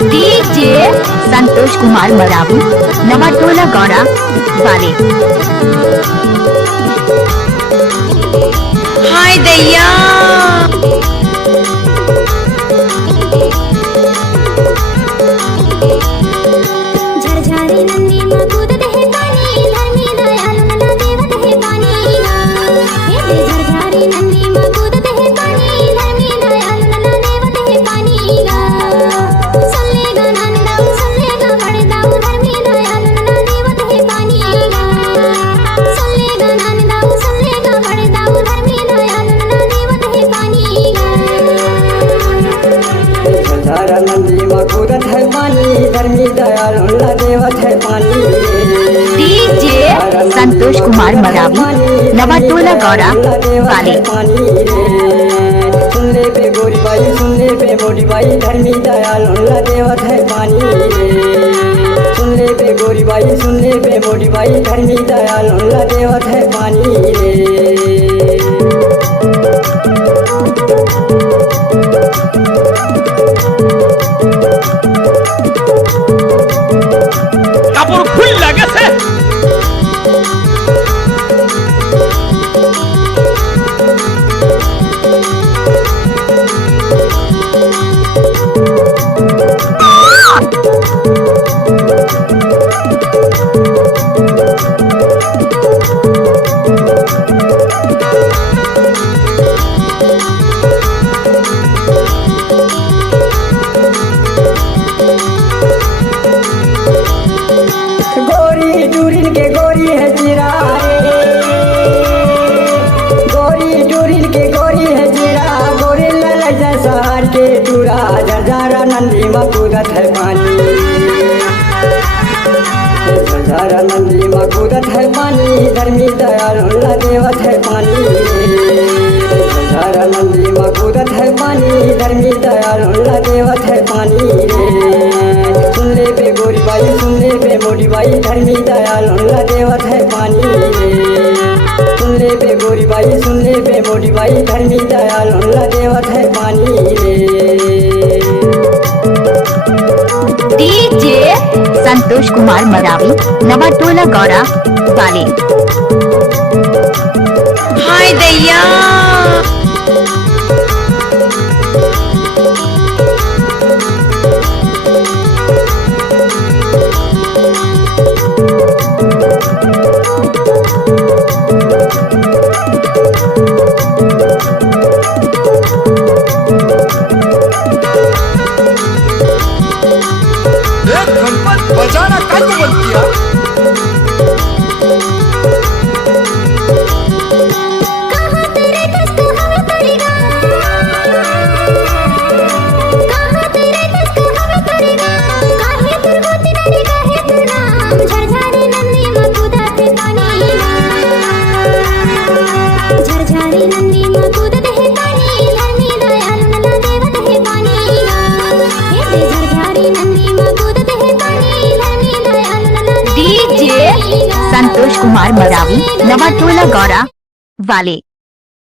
DJ Santosh Kumar Maravi Nawatola Gowda वाले। हाय दैया झरझारी नंदी माँ कूदत है पानी, धरनी दयाल नला देवत है पानी। हे झरझारी नंदी माँ कूदत है पानी, धरनी दयाल नला देवत है पानी। सुन लेगा नानदाऊ, सुन लेगा बड़दाऊ, धरनी दयाल नला देवत है पानी। सुन लेगा नानदाऊ, सुन लेगा बड़दाऊ, धरनी दयाल नला देवत है पानी। झरझारा नंदी माँ कूदत है पानी, धरनी दयाल नला देवत है पानी। डीजे संतोष कुमार मरावी नवाटोला गौड़ा वाले। सुन ले पे गोरी बाई, सुन ले पे मोटी बाई, धरनी दयाल नला देवत है पानी। सुन ले पे गोरी बाई, सुन ले पे मोटी बाई, धरनी दयाल नला देवत है पानी। কাপড় খুইলা গেছে। गोरी टूरिन के गोरी है जीरा रे, गोरी टूरिन के गोरी है जीरा, गोरी लल जैसार के टूरा, झरझारा नंदी माँ कूदत है पानी। झरझारा नंदी माँ कूदत है पानी, धरनी दयाल नला देवत है पानी। झरझारा नंदी माँ कूदत है पानी, धरनी दयाल नला देवत है पानी। सुन ले पे गोरी बाई, सुन ले पे मोटी बाई, धरनी दयाल नला देवत है पानी। सुन ले पे गोरी बाई, सुन ले पे मोटी बाई, धरनी दयाल नला देवत है पानी। डीजे संतोष कुमार मरावी नवाटोला गौड़ा वाले। हाय दैया गणपत बजाना काय को बोलती है? कहाँ तेरे कष्ट हमें पड़ेगा, कहाँ तेरे कष्ट हमें पड़ेगा, काहे दुर्गति नदी काहे प्रणाम। झरझारी नंदी माँ कूदत है पानी, झरझारी नंदी माँ कूदत है पानी, धरनी दयाल नला देवत है पानी। हे झरझारी नंदी माँ कूदत है पानी, धरनी दयाल नला डीजे संतोष कुमार मरावी नवाटोला गौड़ा वाले।